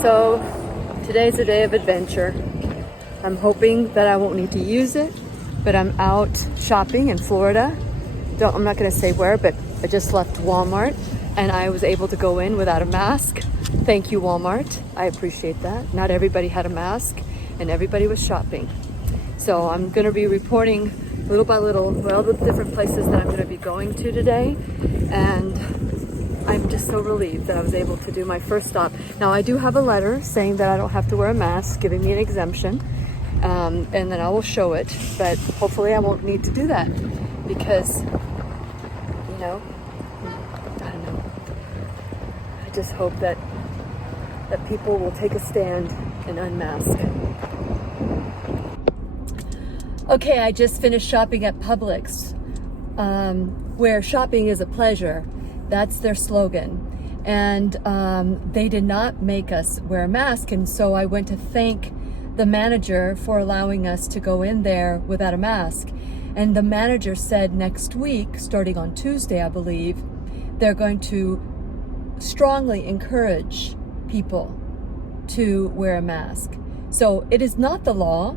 So today's a day of adventure. I'm hoping that I won't need to use it, but I'm out shopping in Florida. I'm not going to say where, but I just left Walmart and I was able to go in without a mask. Thank you, Walmart. I appreciate that. Not everybody had a mask and everybody was shopping. So I'm going to be reporting little by little all the different places that I'm going to be going to today. And I'm just so relieved that I was able to do my first stop. Now I do have a letter saying that I don't have to wear a mask, giving me an exemption. And then I will show it, but hopefully I won't need to do that because, I don't know. I just hope that people will take a stand and unmask. Okay, I just finished shopping at Publix, where shopping is a pleasure. That's their slogan. And they did not make us wear a mask. And so I went to thank the manager for allowing us to go in there without a mask. And the manager said next week, starting on Tuesday, I believe, they're going to strongly encourage people to wear a mask. So it is not the law.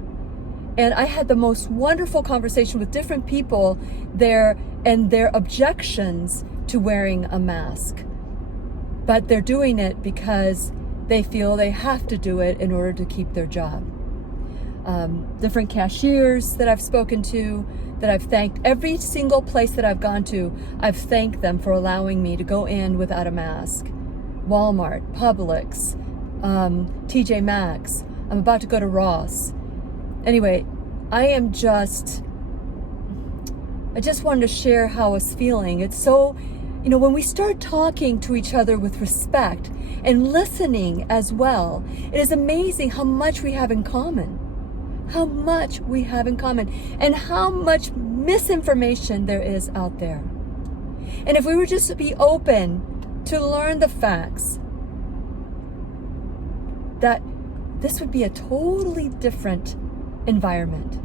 And I had the most wonderful conversation with different people there and their objections to wearing a mask. But they're doing it because they feel they have to do it in order to keep their job. Different cashiers that I've spoken to, that I've thanked, every single place that I've gone to, I've thanked them for allowing me to go in without a mask. Walmart, Publix, TJ Maxx, I'm about to go to Ross. Anyway, I just wanted to share how I was feeling. It's so, when we start talking to each other with respect and listening as well, it is amazing how much we have in common. How much we have in common and how much misinformation there is out there. And if we were just to be open to learn the facts, that this would be a totally different environment.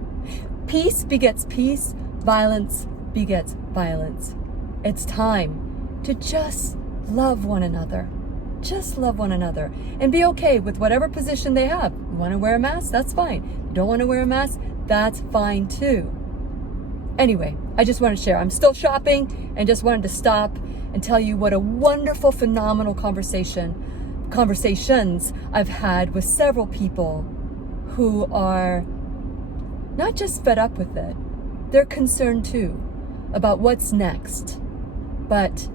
Peace begets peace, violence begets violence. It's time to just love one another. Just love one another and be okay with whatever position they have. You want to wear a mask? That's fine. You don't want to wear a mask? That's fine too. Anyway, I just wanted to share. I'm still shopping and just wanted to stop and tell you what a wonderful, phenomenal conversations I've had with several people who are not just fed up with it, they're concerned too about what's next, but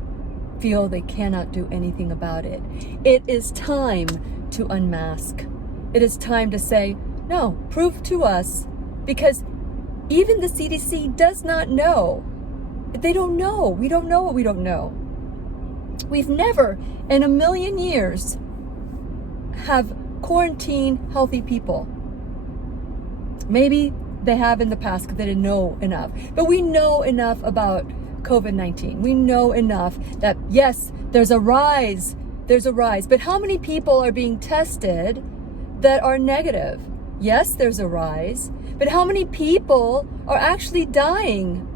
feel they cannot do anything about it. It is time to unmask. It is time to say, no, prove to us, because even the CDC does not know. They don't know. We don't know what we don't know. We've never in a million years have quarantined healthy people. Maybe they have in the past because they didn't know enough. But we know enough about COVID-19. We know enough that, yes, there's a rise. But how many people are being tested that are negative? Yes, there's a rise. But how many people are actually dying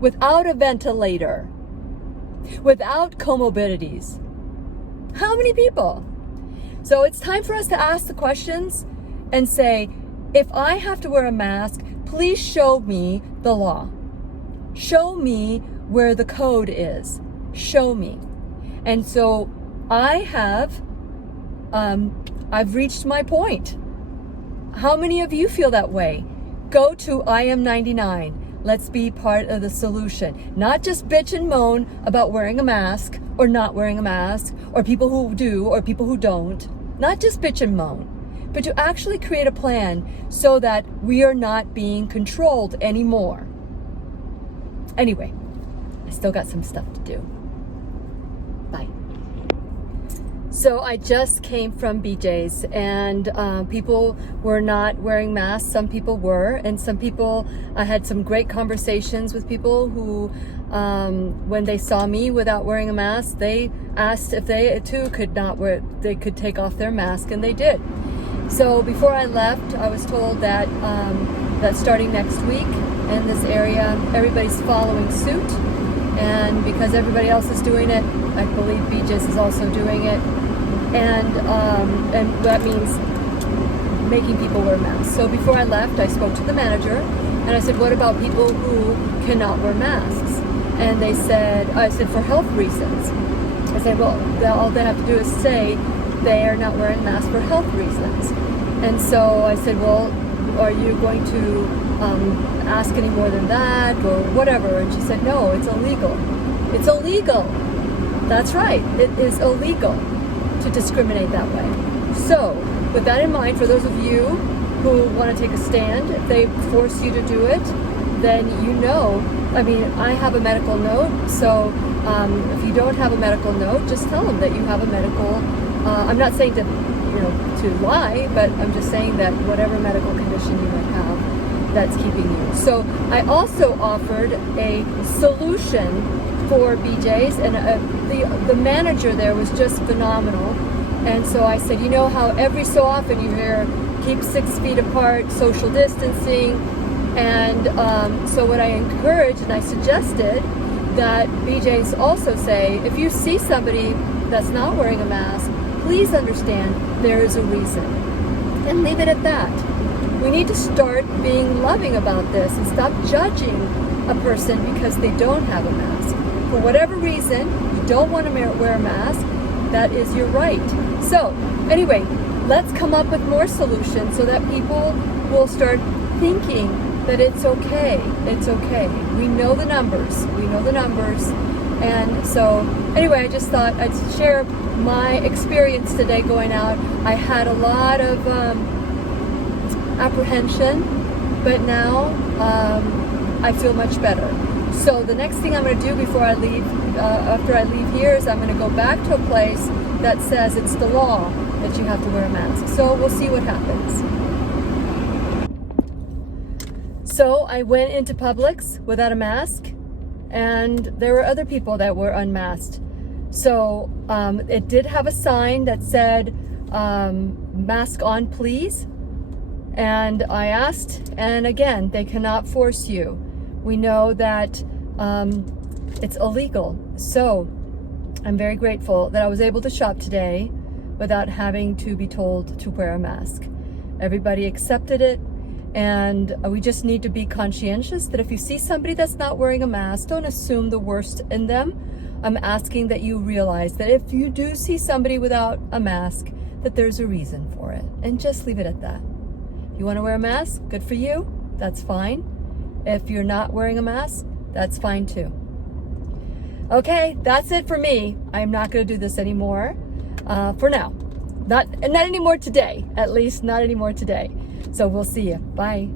without a ventilator, without comorbidities? How many people? So it's time for us to ask the questions and say, if I have to wear a mask, please show me the law. Show me where the code is. Show me. And so I've reached my point. How many of you feel that way? Go to I am 99. Let's be part of the solution. Not just bitch and moan about wearing a mask or not wearing a mask, or people who do or people who don't. Not just bitch and moan, but to actually create a plan so that we are not being controlled anymore. Anyway, I still got some stuff to do. Bye. So I just came from BJ's and people were not wearing masks. Some people were, and some people, I had some great conversations with people who, when they saw me without wearing a mask, they asked if they too they could take off their mask, and they did. So before I left, I was told that starting next week in this area, everybody's following suit. And because everybody else is doing it, I believe BJ's is also doing it. and that means making people wear masks. So before I left, I spoke to the manager, and I said, what about people who cannot wear masks? And they said, I said, for health reasons. I said, well, all they have to do is say they are not wearing masks for health reasons. And so I said, well, are you going to ask any more than that or whatever? And she said, no, it's illegal. It's illegal. That's right. It is illegal to discriminate that way. So with that in mind, for those of you who want to take a stand, if they force you to do it, then you know, I mean, I have a medical note, so if you don't have a medical note, just tell them that you have a medical, I'm not saying to lie, but I'm just saying that whatever medical condition you might have, that's keeping you. So I also offered a solution for BJ's, and the manager there was just phenomenal. And so I said, you know how every so often you hear keep 6 feet apart, social distancing, and so what I encouraged and I suggested that BJ's also say, if you see somebody that's not wearing a mask, please understand there is a reason, and leave it at that. We need to start being loving about this and stop judging a person because they don't have a mask. For whatever reason, you don't want to wear a mask, that is your right. So anyway, let's come up with more solutions so that people will start thinking that it's okay. It's okay. We know the numbers. We know the numbers. And so anyway, I just thought I'd share my experience today going out. I had a lot of apprehension, but now I feel much better. So the next thing I'm going to do before I leave, after I leave here, is I'm going to go back to a place that says it's the law that you have to wear a mask. So we'll see what happens. So I went into Publix without a mask, and there were other people that were unmasked. So it did have a sign that said, mask on please. And I asked, and again, they cannot force you. We know that it's illegal. So I'm very grateful that I was able to shop today without having to be told to wear a mask. Everybody accepted it, and we just need to be conscientious that if you see somebody that's not wearing a mask, don't assume the worst in them. I'm asking that you realize that if you do see somebody without a mask, that there's a reason for it, and just leave it at that. You want to wear a mask? Good for you. That's fine. If you're not wearing a mask, that's fine too. Okay, that's it for me. I'm not going to do this anymore for now. Not anymore today. At least not anymore today. So we'll see you. Bye.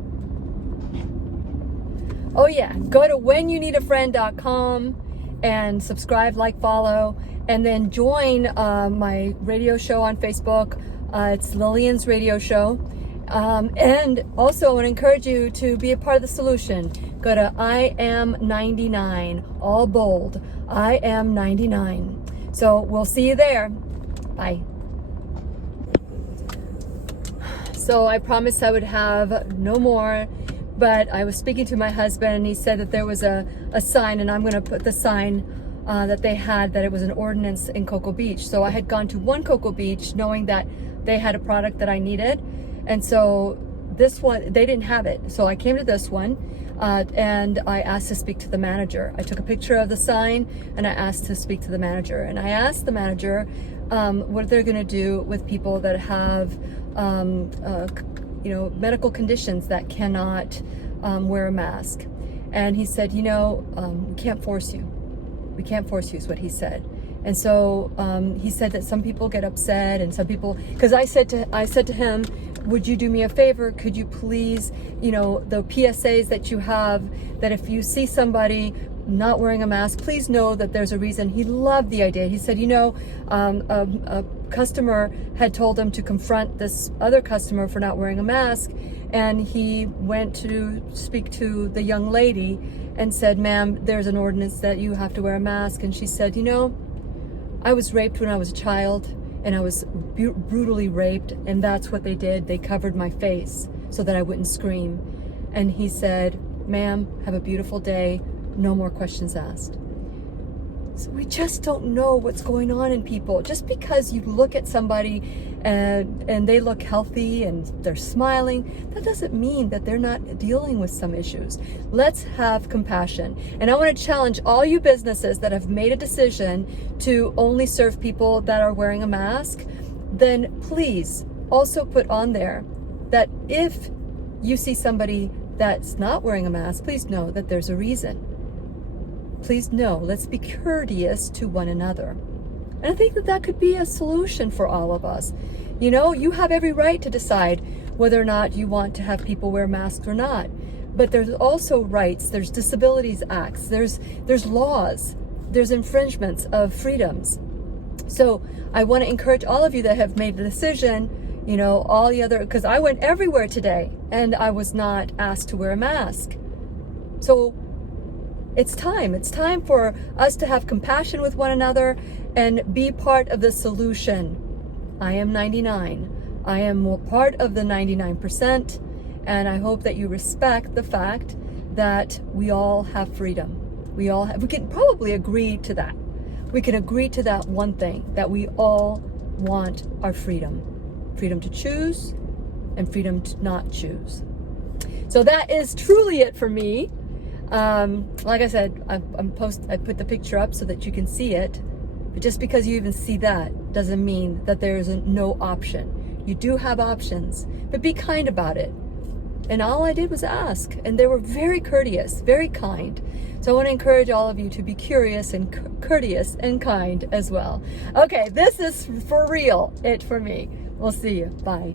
Oh yeah, go to whenyouneedafriend.com and subscribe, like, follow, and then join my radio show on Facebook. It's Lillian's radio show. And also I want to encourage you to be a part of the solution. Go to I am 99, all bold, I am 99. So we'll see you there. Bye. So I promised I would have no more, but I was speaking to my husband and he said that there was a sign, and I'm going to put the sign that they had, that it was an ordinance in Cocoa Beach. So I had gone to one Cocoa Beach knowing that they had a product that I needed. And so this one, they didn't have it. So I came to this one and I asked to speak to the manager. I took a picture of the sign and I asked to speak to the manager. And I asked the manager what they're going to do with people that have, medical conditions that cannot wear a mask. And he said, we can't force you. We can't force you is what he said. And so he said that some people get upset, and some people, because I said to him, would you do me a favor? Could you please, the PSAs that you have, that if you see somebody not wearing a mask, please know that there's a reason. He loved the idea. He said, a customer had told him to confront this other customer for not wearing a mask, and he went to speak to the young lady and said, ma'am, there's an ordinance that you have to wear a mask. And she said, I was raped when I was a child, and I was brutally raped, and that's what they did. They covered my face so that I wouldn't scream. And he said, ma'am, have a beautiful day. No more questions asked. So we just don't know what's going on in people. Just because you look at somebody and they look healthy and they're smiling, that doesn't mean that they're not dealing with some issues. Let's have compassion. And I want to challenge all you businesses that have made a decision to only serve people that are wearing a mask, then please also put on there that if you see somebody that's not wearing a mask, please know that there's a reason. Please know, let's be courteous to one another. And I think that that could be a solution for all of us. You know, you have every right to decide whether or not you want to have people wear masks or not. But there's also rights, there's disabilities acts, there's laws, there's infringements of freedoms. So I want to encourage all of you that have made the decision, you know, all the other, because I went everywhere today and I was not asked to wear a mask. So it's time for us to have compassion with one another and be part of the solution. I am 99. I am part of the 99%, and I hope that you respect the fact that we all have freedom. We can probably agree to that. We can agree to that one thing, that we all want our freedom. Freedom to choose and freedom to not choose. So that is truly it for me. Like I said, I put the picture up so that you can see it. But just because you even see that doesn't mean that there is no option. You do have options, but be kind about it. And all I did was ask, and they were very courteous, very kind. So I want to encourage all of you to be curious and courteous and kind as well. Okay, this is for real, it for me. We'll see you. Bye.